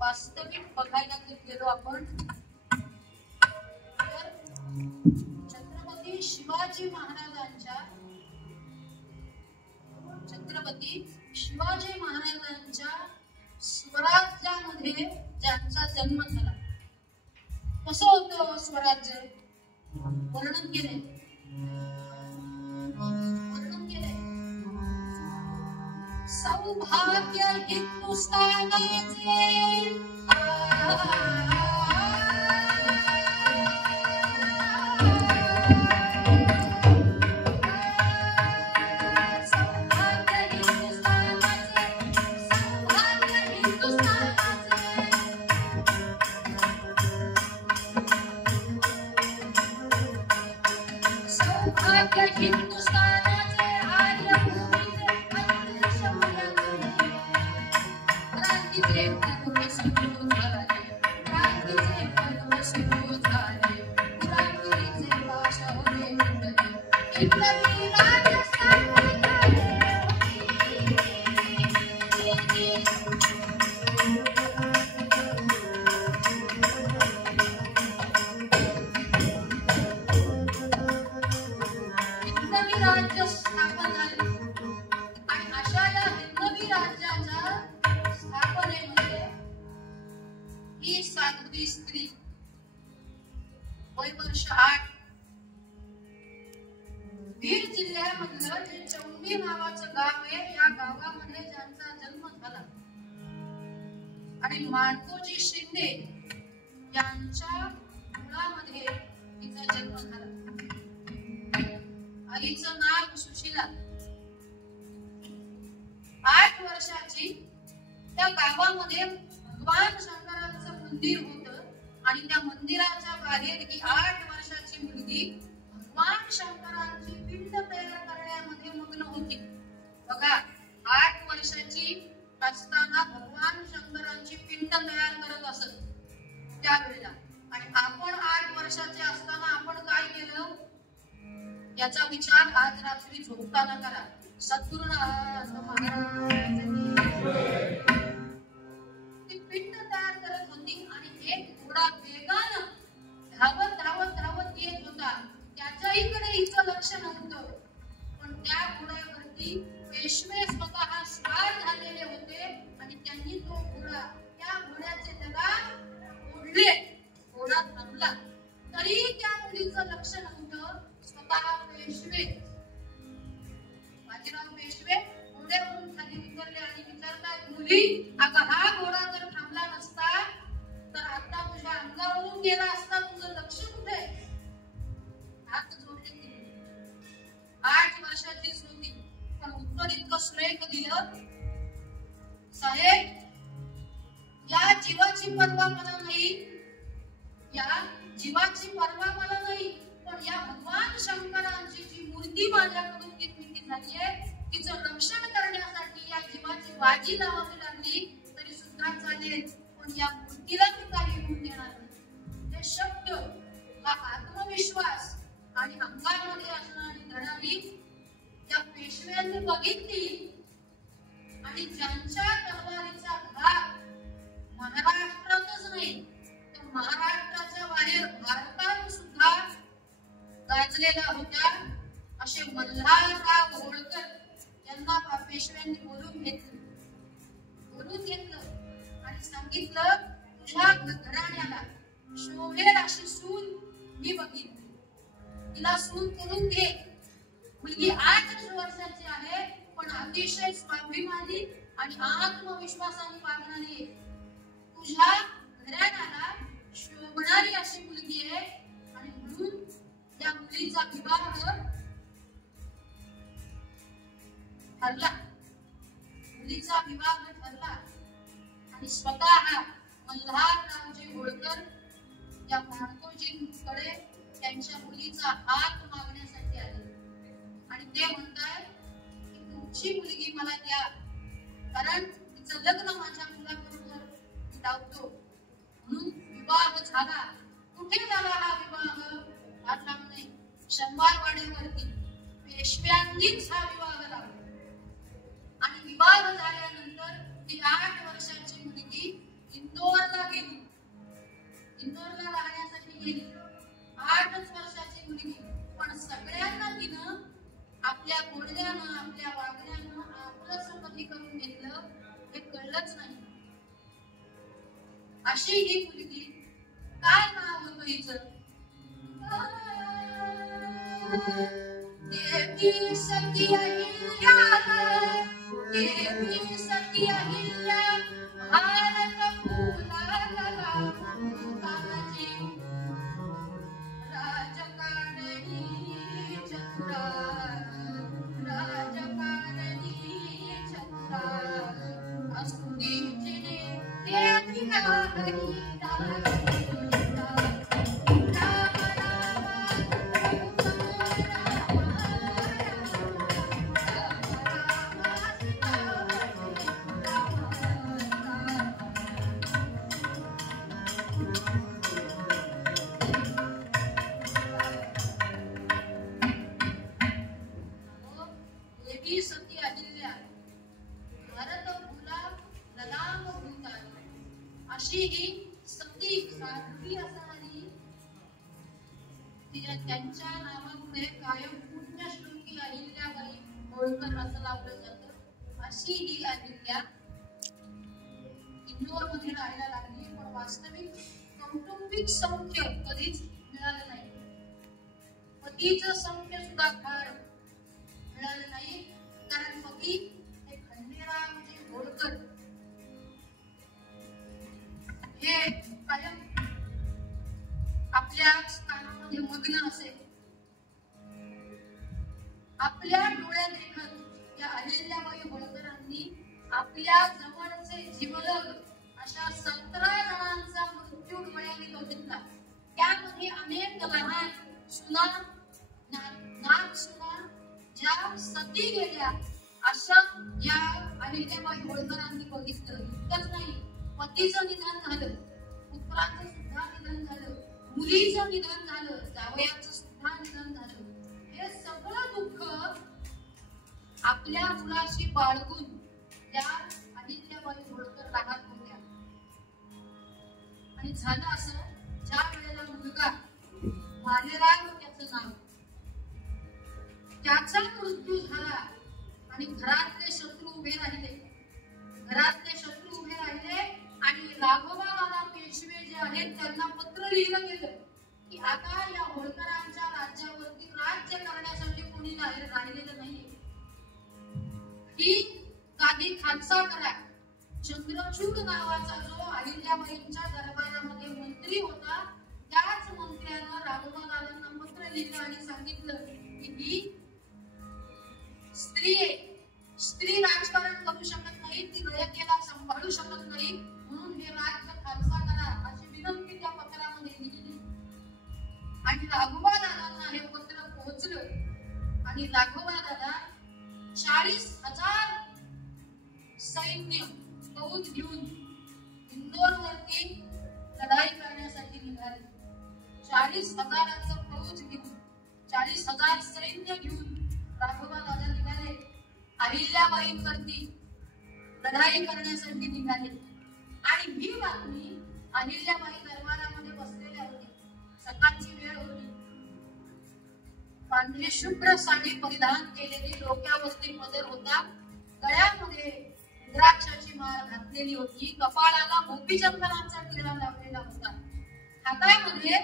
वास्तविक बघायला गेलो आपण तर छत्रपती शिवाजी महाराजांच्या स्वराज्यामध्ये ज्यांचा जन्म झाला कसं होतं स्वराज्य वर्णन केले सौभाग्य हिंदुस्थानाचे स्त्री वय वर्ष 8 बीड जिल्ह्यामधलं जे चौंडी नावाचं गाव आहे या गावामध्ये ज्यांचा जन्म झाला आणि माणकोजी शिंदे यांच्या मुलामध्ये तिचा जन्म झाला। आईचं नाव सुशीला 8 वर्षाची त्या गावामध्ये भगवान शंकराचं मंदिर होतं आणि त्या मंदिराच्या बाहेर ही 8 वर्षाची मुलगी भगवान शंकरांची पिंड तयार करण्यामध्ये मग्न होती। बघा 8 वर्षाची असताना भगवान शंकरांची पिंड तयार करत असत त्यावेळेला आणि आपण 8 वर्षाचे असताना आपण काय केलं याचा विचार आज रात्री झोपताना करा। सद्गुरुनाथ महाराज पिंड तयार करत होती आणि एक घोडा वेगानं धावत येत होता। त्याच्याहीकडे हिचं लक्ष नव्हतं पण त्या घोड्यावरती पेशवे स्वतः स्वार झालेले होते आणि त्यांनी तो घोडा त्या घोड्याचे लगाम ओढले। घोडा थांबला तरी त्या मुलीचं लक्ष नव्हतं। स्वतः पेशवे बाजीराव पेशवे घोड्यावरून खाली उतरले आणि विचारतात मुली अगं हा घोडा जर थांबला नसता तर आता तुझ्या अंगावरून गेला असता तुझं लक्ष कुठे हात जोडले गेले। 8 वर्षाचीच होती पण उत्तर इतकं सुरेख दिलं साहेब या जीवाची पर्वा मला नाही पण या भगवान शंकरांची जी मूर्ती माझ्याकडून निर्मिती झाली आहे तिचं रक्षण करण्यासाठी या जीवाची बाजी लावावी लागली तरी सुद्धा चालेल पण या मूर्तीला मी काही होऊन देणार नाही। हे शब्द हा आत्मविश्वास आणि अंगामध्ये असणारी धडाडी या पेशव्यांनी बघितली आणि ज्यांच्या तलवारीचा घात महाराष्ट्रातच नाही तर महाराष्ट्राच्या बाहेर भारतात सुद्धा गाजलेला होता असे मल्हारराव होळकर यांना पेशव्यांनी बोलून घेतलं आणि सांगितलं तुझ्या घराण्याला शोभेल अशी सून मी बघितली तिला सून करून घे। मुलगी 8 वर्षाची आहे पण अतिशय स्वाभिमानी आणि आत्मविश्वासाने वागणारी तुझ्या घराण्याला शोभणारी अशी मुलगी आहे आणि म्हणून या मुलीचा विवाह ठरला। मुलीचा विवाह ठरला आणि स्वतः मल्हाररावजी होळकर या माणकोजींकडे त्यांच्या मुलीचा हात मागण्यासाठी आले आणि ते म्हणतात की तुमची मुलगी मला द्या कारण तिचं लग्न माझ्या मुलाबरोबर मी लावतो। म्हणून विवाह झाला। कुठे झाला हा विवाह आज नाही शंभारवाड्यावरती पेशव्यांनीच हा विवाह लावला आणि विवाह झाल्यानंतर ती 8 वर्षाची मुलगी इंदोर अशी ही मुलगी, काय नाव होतं हिचं? देवी सती अहिल्या, देवी सती अहिल्या, भारत फुलाला काळजी, राजकारणी चंद्रा, राजकारणी चंद्रा, असुदीची देवी हरी सती अहिल्या, भरत फुला ललाम भूतारी, अशी ही सती साध्वी असणारी, त्यांच्या नावामुळे कायम पुण्यश्लोकी अहिल्याबाई होळकर असं लावलं जातं. अशी ही अहिल्या इंदोर मध्ये राहायला लागली, पण वास्तविक कौटुंबिक सौख्य कधीच मिळालं नाही. पतीचं सौख्य सुद्धा फार मिळालं नाही, कारण पती हे खंडेरावजी होळकर हे कायम आपल्या कामामध्ये मग्न असे. आपल्या डोळ्यात देखत या अहिल्याबाई होळकरांनी आपल्या जवळचे जिवलग अशा 17 जणांचा मृत्यू डोळ्यांनी बघितला. त्यामध्ये अनेक लहान सुना, नाग सुना ज्या सती गेल्या अशा या अहिल्याबाई होळकरांनी बघितलं. इतकंच नाही, पतीचं निधन झालं, पुत्राचं सुद्धा निधन झालं, मुलीचं निधन झालं, जावयाचं सुद्धा निधन झालं. हे सगळं दुःख आपल्या मुलाशी बाळगून त्या अहिल्याबाई होळकर राहत होत्या. आणि झालं असं, ज्या वेळेला मुलगा भालेराव त्याचं नाव, त्याचा मृत्यू झाला आणि घरातले शत्रू उभे राहिले, घरातले शत्रू उभे राहिले आणि राघोबादादा पेशवे जे आहेत त्यांना पत्र लिहिलं गेलं की आता या होळकरांच्या राज्यावरती राज्य करण्यासाठी कोणी राहिलेलं नाहीये, ही गादी खालसा करा. चंद्रचूड नावाचा जो अहिल्याबाईंच्या दरबारामध्ये मंत्री होता, त्याच मंत्र्यानं राघोबादादांना पत्र लिहिलं आणि सांगितलं की ही स्त्री आहे, स्त्री राजकारण करू शकत नाही, ती गयतेला सांभाळू शकत नाही, म्हणून हे राज्य खालसा करा अशी विनंती त्या पत्रामध्ये लिहिली. आणि राघोबादादांना हे पत्र पोहोचलं आणि राघोबादादा 40,000 सैन्य फौज घेऊन इंदोरवरती लढाई करण्यासाठी निघाले. 40,000चं फौज घेऊन, 40,000 सैन्य घेऊन राघोबादादा निघाले, अहिल्याबाईंवरती लढाई करण्यासाठी निघाले. आणि ही बातमी अहिल्याबाई दरबारामध्ये बसलेल्या होत्या. सकाळची वेळ होती, पांढरी शुभ्र साडी परिधान केलेली, डोक्यावरती पदर होता, गळ्यामध्ये रुद्राक्षाची माळ घातलेली होती, कपाळाला गोपीचंदनाचा टिळा लावलेला होता, हातामध्ये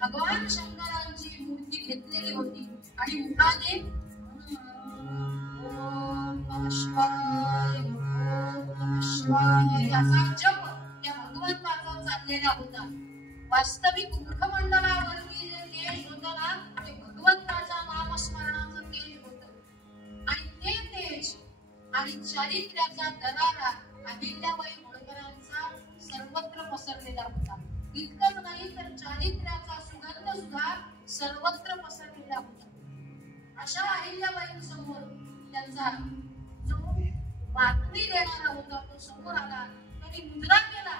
भगवान शंकरांची मूर्ती घेतलेली होती आणि मुखाने ओम नमः शिवाय, ओम नमः शिवाय असा जप त्या भगवंताचा चाललेला होता. वास्तविक मुखमंडलावरती जे तेज होतं ना, ते भगवंताच्या नामस्मरणाचं तेज होतं. आणि ते तेज आणि चारित्र्याचा दरारा अहिल्याबाई होळकरांचा सर्वत्र पसरलेला होता. इतकंच नाही तर चारित्र्याचा सुगंध सुद्धा सर्वत्र पसरलेला होता. अशा अहिल्याबाईंसमोर त्यांचा जो बातमी देणारा होता तो समोर आला. त्यांनी मुजरा केला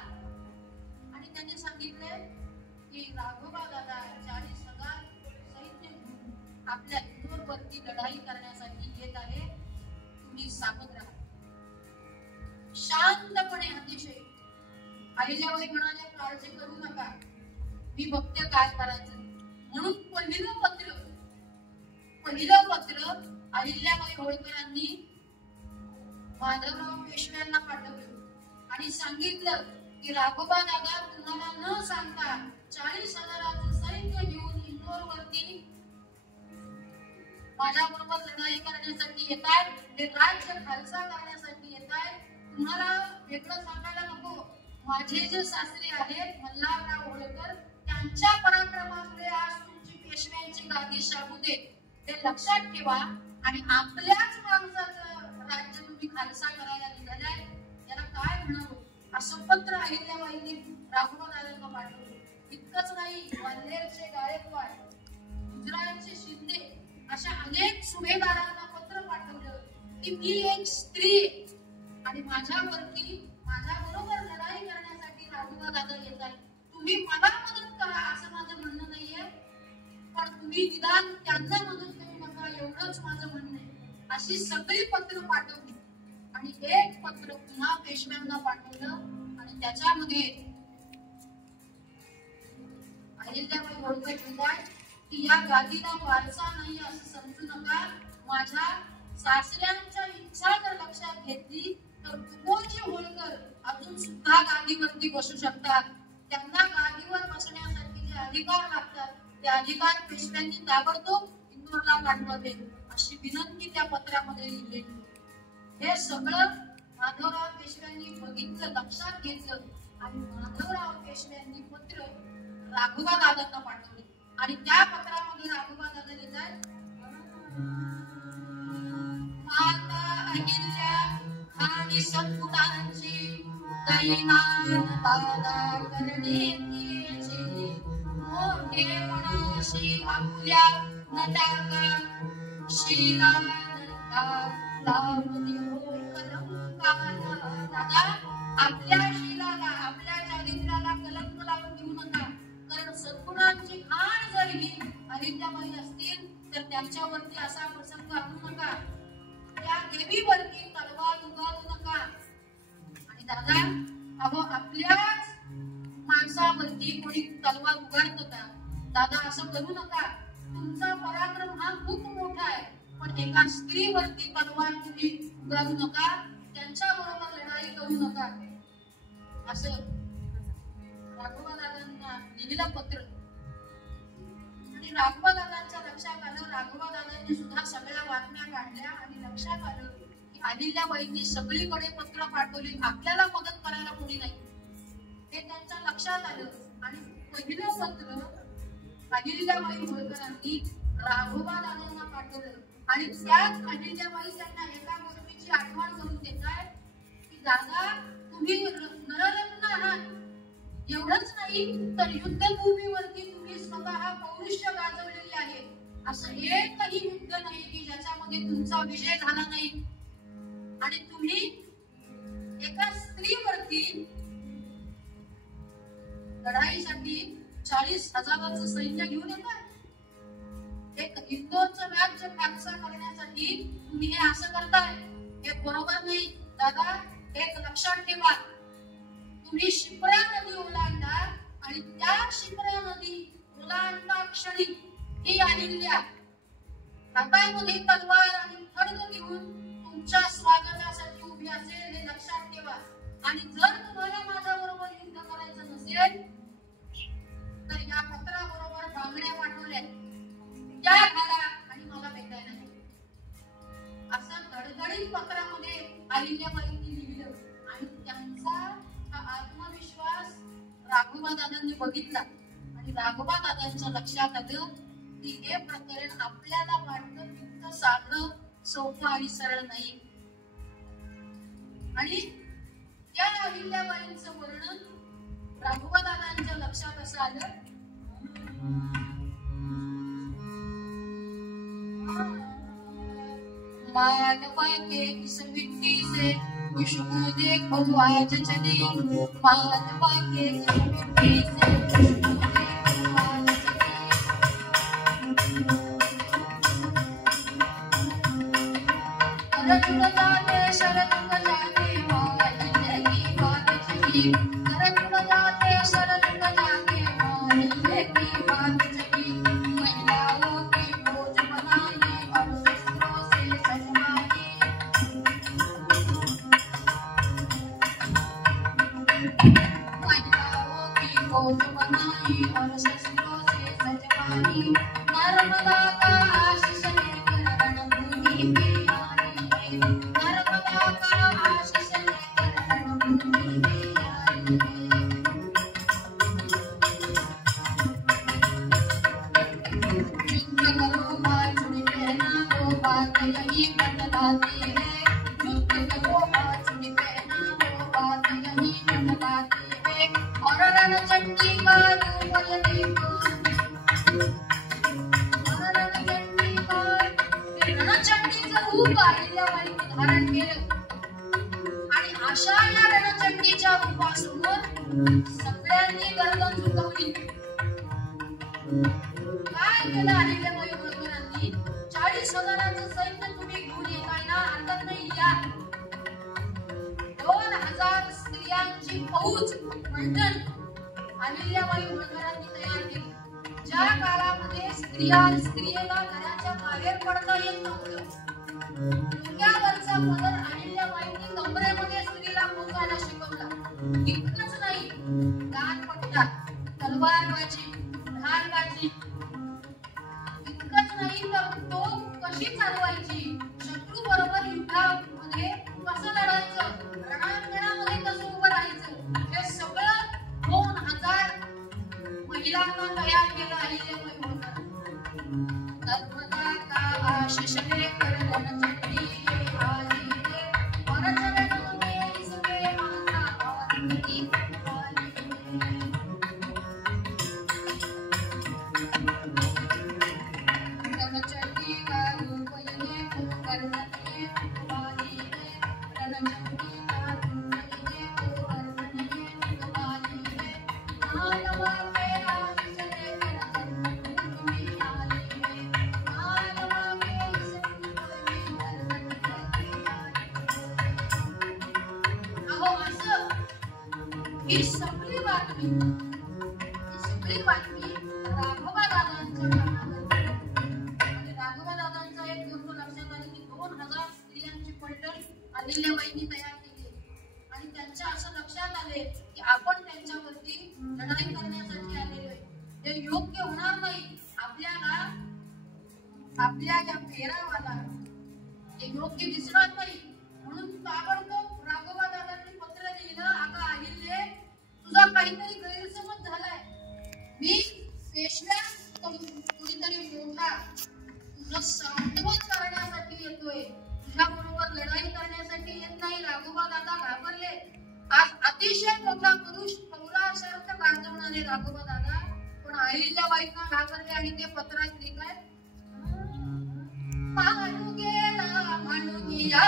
आणि त्यांनी सांगितले की राघोबादादा 40,000 सैन्य घेऊन आपल्या इंदोरवरती लढाई करण्यासाठी येत आहे, तुम्ही सावध राहा. शांतपणे अतिशय अहिल्याबाई म्हणाल्या, काळजी करू नका, मी बघते काय करायचं. म्हणून पहिलं पत्र अहिल्याबाई होळकरांनी माधवराव पेशव्यांना पाठवलं आणि सांगितलं की राघोबा दादा तुम्हाला न सांगता 40,000चं सैन्य घेऊन इंदोरवरती माझ्या बरोबर लढाई करण्यासाठी येतात, ते राज्य खालसा करण्यासाठी येतात. तुम्हाला वेगळं सांगायला नको, माझे जे सासरे आहेत मल्हारराव होळकर, त्यांच्या पराक्रमामुळे आज तुमची पेशव्यांची गादी शाबू दे, ते लक्षात ठेवा. आणि आपल्याच माणसाचं राज्य तुम्ही खालसा करायला निघालाय, याला काय म्हणावं. असं पत्र अहिल्याबाईंनी राघोबा दादांना पाठवलं. इतकंच नाही, ग्वाल्हेरचे गायकवाड, गुजरातचे शिंदे अशा अनेक सुभेदारांना पत्र पाठवलं की मी एक स्त्री आणि माझ्यावरती माझ्या बरोबर लढाई करण्यासाठी राघोबा दादा येतात, तुम्ही मला मदत करा असं माझं म्हणणं नाहीये, पण तुम्ही निदान त्यांना मदत करू नका एवढंच माझं म्हणणं आहे. अशी सगळी पत्र पाठवली आणि एक पत्र पुन्हा पेशव्यांना पाठवलं आणि त्याच्यामध्ये अहिल्याबाई होळकर म्हणतात की या गादीला वारसा नाही असं समजू नका. माझ्या सासऱ्यांच्या इच्छा जर लक्षात घेतली तर तुकोजी होळकर अजून सुद्धा गादीवरती बसू शकतात. त्यांना गादीवर बसण्यासाठी जे अधिकार लागतात ते अधिकार पेशव्यांनी ताबडतोब इंदोरला पाठवावे अशी विनंती त्या पत्रामध्ये लिहिलेली. हे सगळं माधवराव पेशव्यांनी बघितलं, लक्षात घेतलं आणि माधवराव पेशव्यांनी पत्र राघोबा दादांना पाठवले आणि त्या पत्रामध्ये राघोबा दादा लिहितात, माता अहिल्या आणि सद्गुणांची दैनान दादा करण्याची मोठेपणाशी आपल्या नटाका शीलानंदा लावणी हो कलंकाला. दादा आपल्या शीलाला, आपल्या चारित्र्याला कलंक लावून देऊ नका, कारण सद्गुणांची खाण जर ही अहिल्याबाई असतील तर त्यांच्यावरती असा प्रसंग आणू नका, त्या देवीवरती तलवार उगारू नका. आणि दादा अहो आपल्याच माणसावरती कोणी तलवार उगारतं का? दादा असं करू नका, तुमचा पराक्रम हा खूप मोठा आहे, पण एका स्त्रीवरती तलवार तुम्ही उगारू नका, त्यांच्या बरोबर लढाई करू नका. असं राघोबा दादांना लिहिलेलं पत्र. आणि राघोबा दादांच्या लक्षात आलं, राघोबा दादांनी सुद्धा सगळ्या बातम्या काढल्या आणि लक्षात आलं की अहिल्याबाईंनी सगळीकडे पत्र पाठवली, आपल्याला मदत करायला कोणी नाही, हे त्यांच्या लक्षात आलं. आणि पहिलं पत्र अहिल्याबाई होळकरांनी राघोबा दादांना पाठवलं आणि त्याच अहिल्याबाई त्यांना एका गोष्टीची आठवण करून देतात की दादा तुम्ही नररत्न आहात, एवढंच नाही तर युद्धभूमीवरती तुम्ही स्वतः पौरुष्य गाजवलेले आहे. असं एकही युद्ध नाही की ज्याच्यामध्ये तुमचा विजय झाला नाही. आणि तुम्ही एका स्त्रीवरती लढाईसाठी 40,000चं सैन्य घेऊन येतात. एक इंदोरचं राज्य खालसा करण्यासाठी तुम्ही हे असं करताय, हे बरोबर नाही. दादा एक लक्षात ठेवा, तुम्ही शिप्रा नदी ओलांडा आणि त्या शिप्रा नदी ओलांडता क्षणी ही अहिल्या हातामध्ये तलवार आणि खड्ग घेऊन तुमच्या स्वागतासाठी उभी असेल, हे लक्षात ठेवा. आणि जर तुम्हाला माझ्या बरोबर युद्ध करायचं नसेल तर या पत्राबरोबर बांगड्या पाठवल्या, त्या घाला आणि मला भेटायला नाही. असं धडधडीत पत्रामध्ये अहिल्याबाईंनी लिहिलं आणि त्यांचा हा आत्मविश्वास राघोबा दादांनी बघितला आणि राघोबा दादांच्या लक्षात आलं की हे प्रकरण आपल्याला वाटतं तितकं साधं सोपं आणि सरळ नाही. आणि त्या अहिल्याबाईंचं वर्णन राघोबा दादांच्या लक्षात असं आलं, मानवा के इस मिट्टी से खुशबू देखो आज चली, मानवा के इस मिट्टी से खुशबू देखो आज चली. शरद जाते माहिले की बात चली, शरद जाते शरद जाते माहिले की बात चली. महिलाओं की बोझ बनाई और शस्त्रों से सजवाई. कोट बनाई और शस्त्रों से सजवाई नर्मदा का आशीष लेकर रणभूमि पे आई है नर्मदा का आशीष लेकर रणभूमि पे आई है युद्ध करो बाजुड़ कहना वो बात यही बतलाती है युद्ध करो बाजुड़ कहना वो बात यही बतलाती है और रणचंडी का रूप देखो और रणचंडीचं रूप अहिल्याबाईंनी धारण केलं आणि अशा या रणचंडीच्या रूपासमोर सगळ्यांनी गर्दन झुकवली काय केलं अहिल्याबाई होळकरांनी 40,000चं सैन्य तुम्ही घेऊन येताय ना हरकत नाही या 2,000 स्त्रियांची फौज मंडळ अहिल्याबाई होळकरांनी तयार केली ज्या काळामध्ये स्त्रियेला घराच्या बाहेर पडता येत नव्हतं डोक्यावरचा पदर अहिल्याबाईंनी कमरेमध्ये स्त्रीला पोचायला शिकवला इतकंच नाही गानपट्टा तलवारबाजी ढालबाजी इतकंच नाही तर तोफ कशी चालवायची शत्रू बरोबर युद्धामध्ये कसं लढायचं रणांगणामध्ये कसं उभं राहायचं हे सगळं 2,000 महिलांना तयार केलं अहिल्याबाई होळकरांनी नर्मदा का आशीष लेकर रणचंडी आई है और चरणों में इसके माता पार्वती आई है रणचंडी का रूप ये गर्दने वाली है रणचंडी का रूप ये गर्दने वाली है मालवा के आशीष लेकर रणभूमि आई है मालवा के इस रणभूमि रणचंडी आई है अहो असं ही सगळी बातमी राघवा दादांच्या कानावर आणि राघवा दादांचा एक गोष्ट लक्षात आली की 2,000 स्त्रियांची पलटण अहिल्याबाईंनी तयार केली आणि त्यांच्या असं लक्षात आले की आपण त्यांच्यावरती लढाई करण्यासाठी आलेलो आहे हे योग्य होणार नाही आपल्याला आपल्या या फेरावाला हे योग्य दिसणार नाही म्हणून ताबडतोब राघवा दादांनी पत्र लिहिलं अगं अहिल्ये तुझा काहीतरी गैरसमज झालाय मी पेशव्या कुणीतरी मोठा तुझं सांत्वन करण्यासाठी येतोय तुझ्या बरोबर लढाई करण्यासाठी येत नाही राघवा दादा घाबरले आज अतिशय मोठा पुरुष पौराशर्थ गाजवणारे राघवा दादा पण अहिल्याबाईंना घाबरले आणि ते पत्रात लिहिताय मानू गेला म्हणून या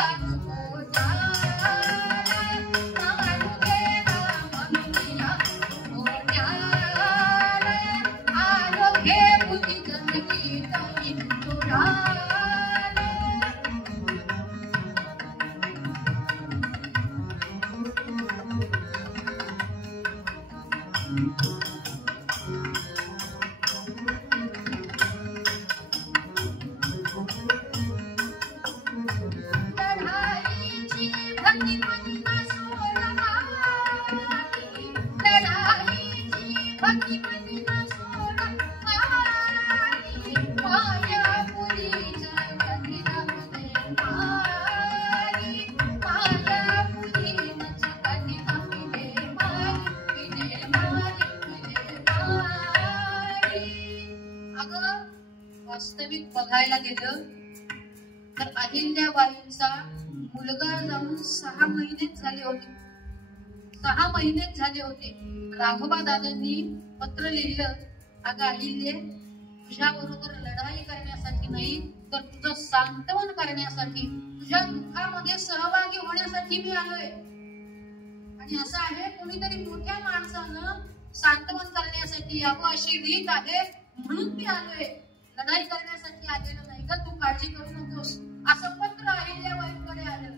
वास्तविक बघायला गेलं तर अहिल्याबाईंचा मुलगा जाऊन 6 महिनेच झाले होते राघवा दादांनी पत्र लिहिलं अगं अहिल्ये तुझ्या बरोबर लढाई करण्यासाठी नाही तर तुझं सांत्वन करण्यासाठी तुझ्या दुःखामध्ये सहभागी होण्यासाठी मी आलोय आणि असं आहे कोणीतरी मोठ्या माणसानं सांत्वन करण्यासाठी यावं अशी रीत आहे म्हणून मी आलोय लढाई करण्यासाठी आलेलं नाही का तू काळजी करू नकोस असं पत्र अहिल्याबाईंकडे आलं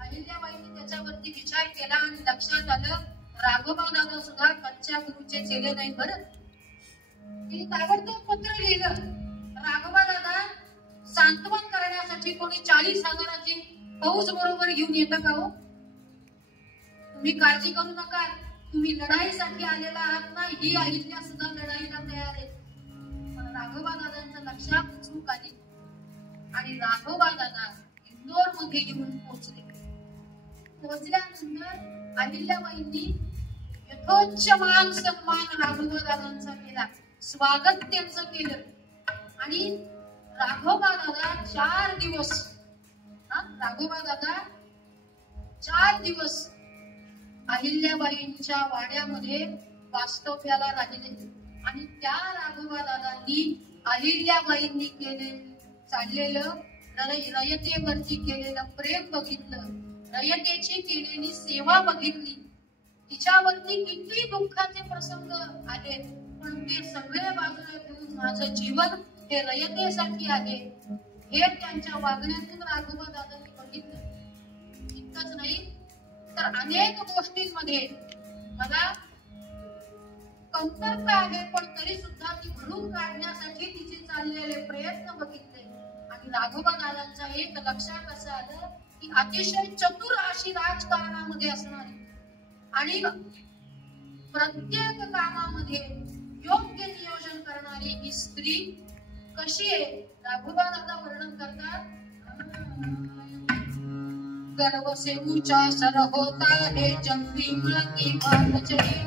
अहिल्याबाईंनी त्याच्यावरती विचार केला आणि लक्षात आलं राघवा दादा सुद्धा कच्च्या गुरुचे चेले नाही बरं तिने ताबडतोब पत्र लिहिलं राघवा दादा सांत्वन करण्यासाठी कोणी 40,000ची फौज बरोबर घेऊन येतं का हो तुम्ही काळजी करू नका तुम्ही लढाईसाठी आलेला आहात ना, ही अहिल्या सुद्धा लढाईला तयार आहे. पण राघोबा दादांच्या लक्षात चूक आली आणि राघोबा दादा इंदोर मध्ये येऊन पोहोचले. पोहोचल्यानंतर अहिल्याबाईंनी यथोच्च मान सन्मान राघोबा दादांचा केला, स्वागत त्यांचं केलं. आणि राघोबा दादा 4 दिवस राघोबा दादा 4 दिवस अहिल्याबाईंच्या वाड्यामध्ये वास्तव्याला राहिले. आणि त्या राघोबा दादांनी अहिल्याबाईंनी चाललेलं रयतेवरती केलेलं प्रेम बघितलं, रयतेची केलेली सेवा बघितली. तिच्यावरती किती दुःखाचे प्रसंग आले, पण ते सगळे बाजूला ठेवून माझं जीवन हे रयतेसाठी आहे, हे त्यांच्या वागण्यातून राघोबा दादांनी बघितलं. इतकंच नाही तर अनेक गोष्टींमध्ये मला कमतरता आहे, पण तरी सुद्धा ती भरून काढण्यासाठी तिचे चाललेले प्रयत्न बघितले. आणि राघोबा दादांचा एक लक्षात असं आलं की अतिशय चतुर अशी राजकारणामध्ये असणारी आणि प्रत्येक कामामध्ये योग्य नियोजन करणारी ही स्त्री कशी आहे. राघोबा दादा वर्णन करतात, गर्व से ऊंचा सर होता है जब भी माँ की बात चली,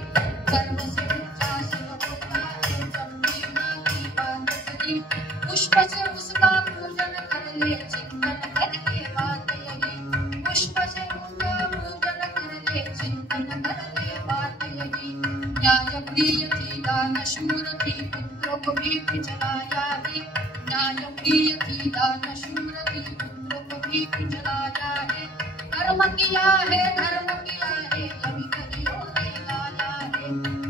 गर्व से ऊंचा सर होता है जब भी माँ की बात चली, पुष्प से उसका पूजन कर ले चिंतन करके बात यही, पुष्प से उसका पूजन कर ले चिंतन करके बात यही, न्याय प्रिय थी दान शूर थी पुत्रों को भी पिछलाया है, न्याय प्रिय थी दान शूर थी पुत्रों को भी पिछलाया है, कर्म किया है धर्म किया है यदि कहियो ने गाया है,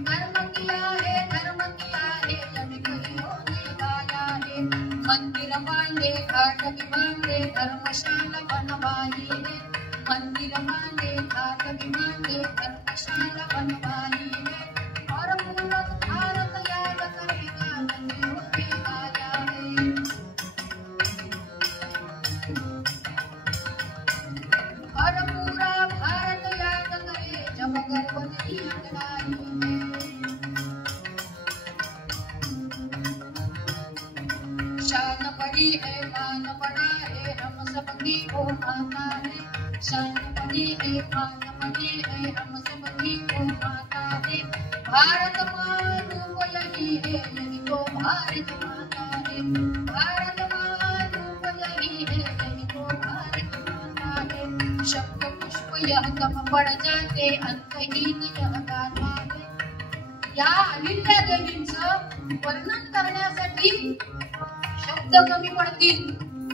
कर्म किया है धर्म किया है यदि कहियो ने गाया है, मंदिर बांधे घाट भी बांधे धर्मशाला बनवाई है, मंदिर बांधे घाट भी बांधे धर्मशाला बनवाई है, और पूरा भारत याद करेगा कहियो ने गाया है, और पूरा भारत याद करे जब गर्व नहीं अंगड़ाई है, शान बड़ी है मान बड़ा है हम सबकी वो माता है, शान बड़ी है मान बड़ी है हम सबकी वो माता है, भारत माँ रूप यही है यही तो भारत माता है, भारत माँ रूप यही है यही तो भारत माता है, शब्द पुष्प यह कम पड़ जाते अंतहीन यह गाथा है. या अहिल्या देवींचं वर्णन करण्यासाठी शब्द कमी पडतील.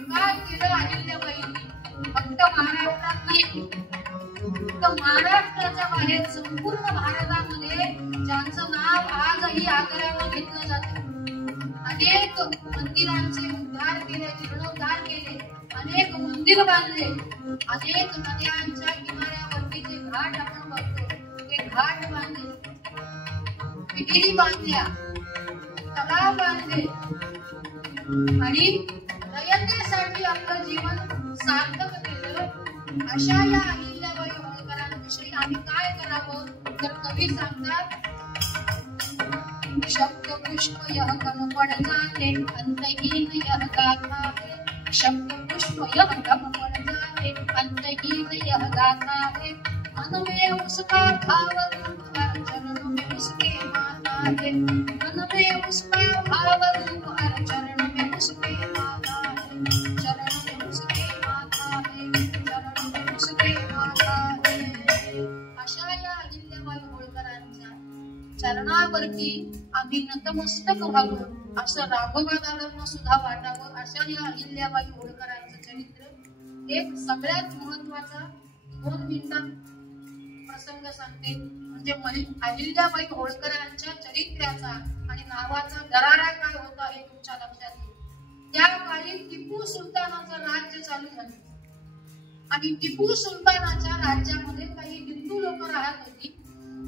काय केलं अहिल्याबाईंनी? फक्त महाराष्ट्रात नाही, तर महाराष्ट्राच्या बाहेर संपूर्ण भारतामध्ये ज्यांचं नाव आजही आग्र्याला घेतलं जातं, अनेक मंदिरांचे उद्धार केले, जीर्णोद्धार केले, अनेक मंदिर बांधले, अनेक नद्यांच्या किनाऱ्यावरती जे घाट आपण बघतो ते घाट बांधले, विहिरी बांधल्या, तलाव बांधले आणि रयतेसाठी आपलं जीवन सार्थक केलं. अशा या अहिल्याबाई होळकरांविषयी आम्ही काय करावं तर कवी सांगतात, शब्द पुष्प यह कम पड़ जाते अंतहीन यह गाथा है, शब्द पुष्प यह कम पड़ जाते अंतहीन यह गाथा है, मन में उसका भाव रूप हर चरणों में उसके माता है, मन में उसका भाव रूप हर चरणों में उसके माता है, चरणों में उसके माता है, चरणों में उसके माता है. अशा या अहिल्याबाई होळकरांच्या चरणावरती आम्ही नतमस्तक व्हावं असं राघोबा दादांना सुद्धा वाटावं. अशा या अहिल्याबाई होळकरांचं चरित्र एक सगळ्यात महत्वाचा 2 मिनिटात प्रसंग सांगते, म्हणजे अहिल्याबाई होळकरांच्या चरित्राचा आणि नावाचा दरारा काय होता हे तुमच्या लक्षात येईल. त्या काळी टिपू सुलतानाचं राज्य चालू झालं आणि टिपू सुलतानाच्या राज्यामध्ये काही हिंदू लोक राहत होती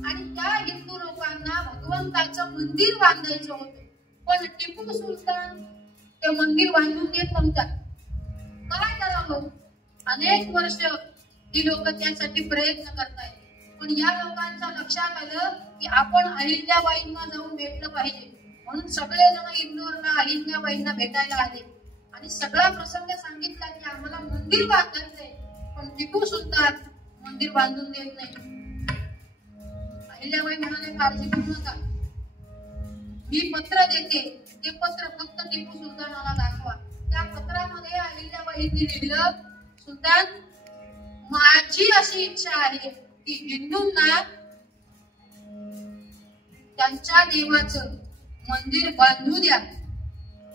आणि त्या हिंदू लोकांना भगवंताचं मंदिर बांधायचं होतं, पण टिपू सुलतान ते मंदिर बांधून देत नव्हता. काय करावं? अनेक वर्ष ती लोक त्यासाठी प्रयत्न करतायत, पण या लोकांच्या लक्षात आलं की आपण अहिल्याबाईंना जाऊन भेटलं पाहिजे, म्हणून सगळेजण इंदोरला अहिल्याबाईंना भेटायला आले आणि सगळा प्रसंग सांगितला की आम्हाला मंदिर बांधायचंय, पण टिपू सुलतान मंदिर बांधून देत नाही. अहिल्याबाई म्हणाले, काळजी करू नका, मी पत्र देते, ते पत्र फक्त टिपू सुलतानाला दाखवा. त्या पत्रामध्ये अहिल्याबाईंनी लिहिलं, सुलतान, माझी अशी इच्छा आहे की हिंदूंना त्यांच्या देवाचं मंदिर बांधू द्या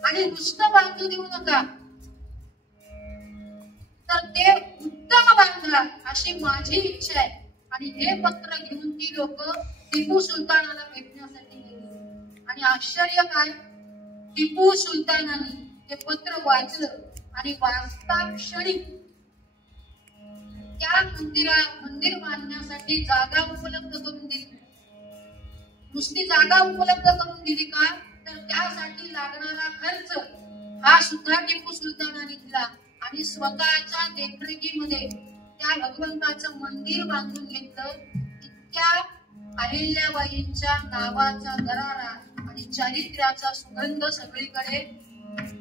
आणि नुसतं बांधू देऊ नका, तर ते उत्तम बांधा अशी माझी इच्छा आहे. आणि हे पत्र घेऊन ती लोक टिपू सुलतानाला भेटण्यासाठी गेली. आणि आश्चर्य काय, टिपू सुलतानाने ते पत्र वाचलं आणि वाचता क्षणी त्या मंदिर बांधण्यासाठी जागा उपलब्ध करून दिली. नुसती जागा उपलब्ध करून दिली का, तर त्यासाठी लागणारा खर्च हा सुद्धा टिपू सुलतानाने दिला आणि स्वतःच्या देखरेखीमध्ये त्या भगवंताचं मंदिर बांधून घेतलं. इतक्या अहिल्याबाईंच्या नावाचा दरारा आणि चारित्र्याचा सुगंध सगळीकडे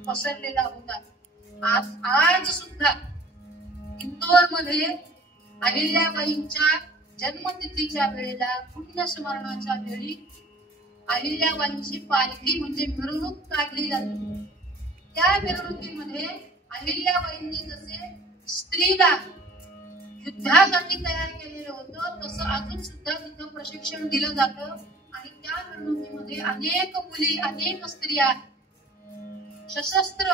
पसरलेला होता. आज सुद्धा इंदोर मध्ये अहिल्याबाईंच्या जन्मतिथीच्या वेळेला, पुण्यस्मरणाच्या वेळी अहिल्याबाईंची पालखी म्हणजे मिरवणूक काढली जाते. त्या मिरवणुकीमध्ये अहिल्याबाईंनी जसे स्त्रीला युद्धासाठी तयार केलेलं होतं, तसं अजून सुद्धा तिथं प्रशिक्षण दिलं जातं. आणि त्या मिरवणुकीमध्ये अनेक मुली, अनेक स्त्रिया सशस्त्र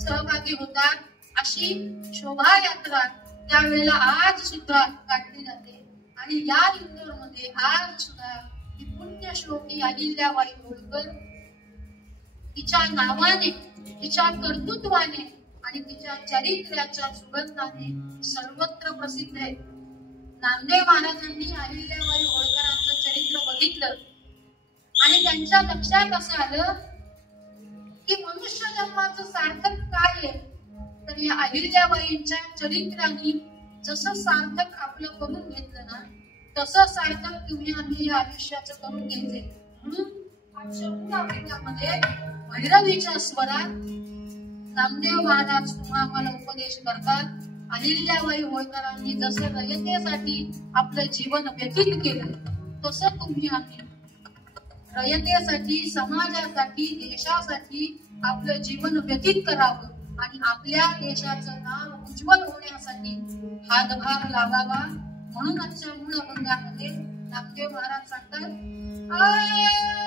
सहभागी होतात. अशी शोभायात्रा त्यावेळेला आज सुद्धा काढली जाते. आणि या इंदोर मध्ये आज सुद्धा ही पुण्यश्लोकी अहिल्याबाई होळकर तिच्या नावाने, तिच्या कर्तृत्वाने आणि तिच्या चारित्र्याच्या सुगंधाने सर्वत्र प्रसिद्ध आहे. नामदेव महाराजांनी अहिल्याबाई होळकरांचं चरित्र बघितलं आणि त्यांच्या लक्षात असं आलं की मनुष्य जन्माचं सार्थक काय आहे, तर या अहिल्याबाईंच्या चरित्राने जसं सार्थक आपलं करून घेतलं ना, तसं सार्थक तुम्ही आम्ही या आयुष्याचं करून घ्यायचंय. म्हणून आज आफ्रिकामध्ये भैरवीच्या स्वरात नामदेव महाराज आम्हाला उपदेश करतात. अहिल्याबाई होळकरांनी जसं रयतेसाठी आपलं जीवन व्यतीत केलं, तसं तुम्ही आम्ही रयतेसाठी, समाजासाठी, देशासाठी आपलं जीवन व्यतीत करावं आणि आपल्या देशाचं नाव उज्ज्वल होण्यासाठी हातभार लावावा. म्हणून आजच्या मूळ अभंगामध्ये नामदेव महाराज सांगतात,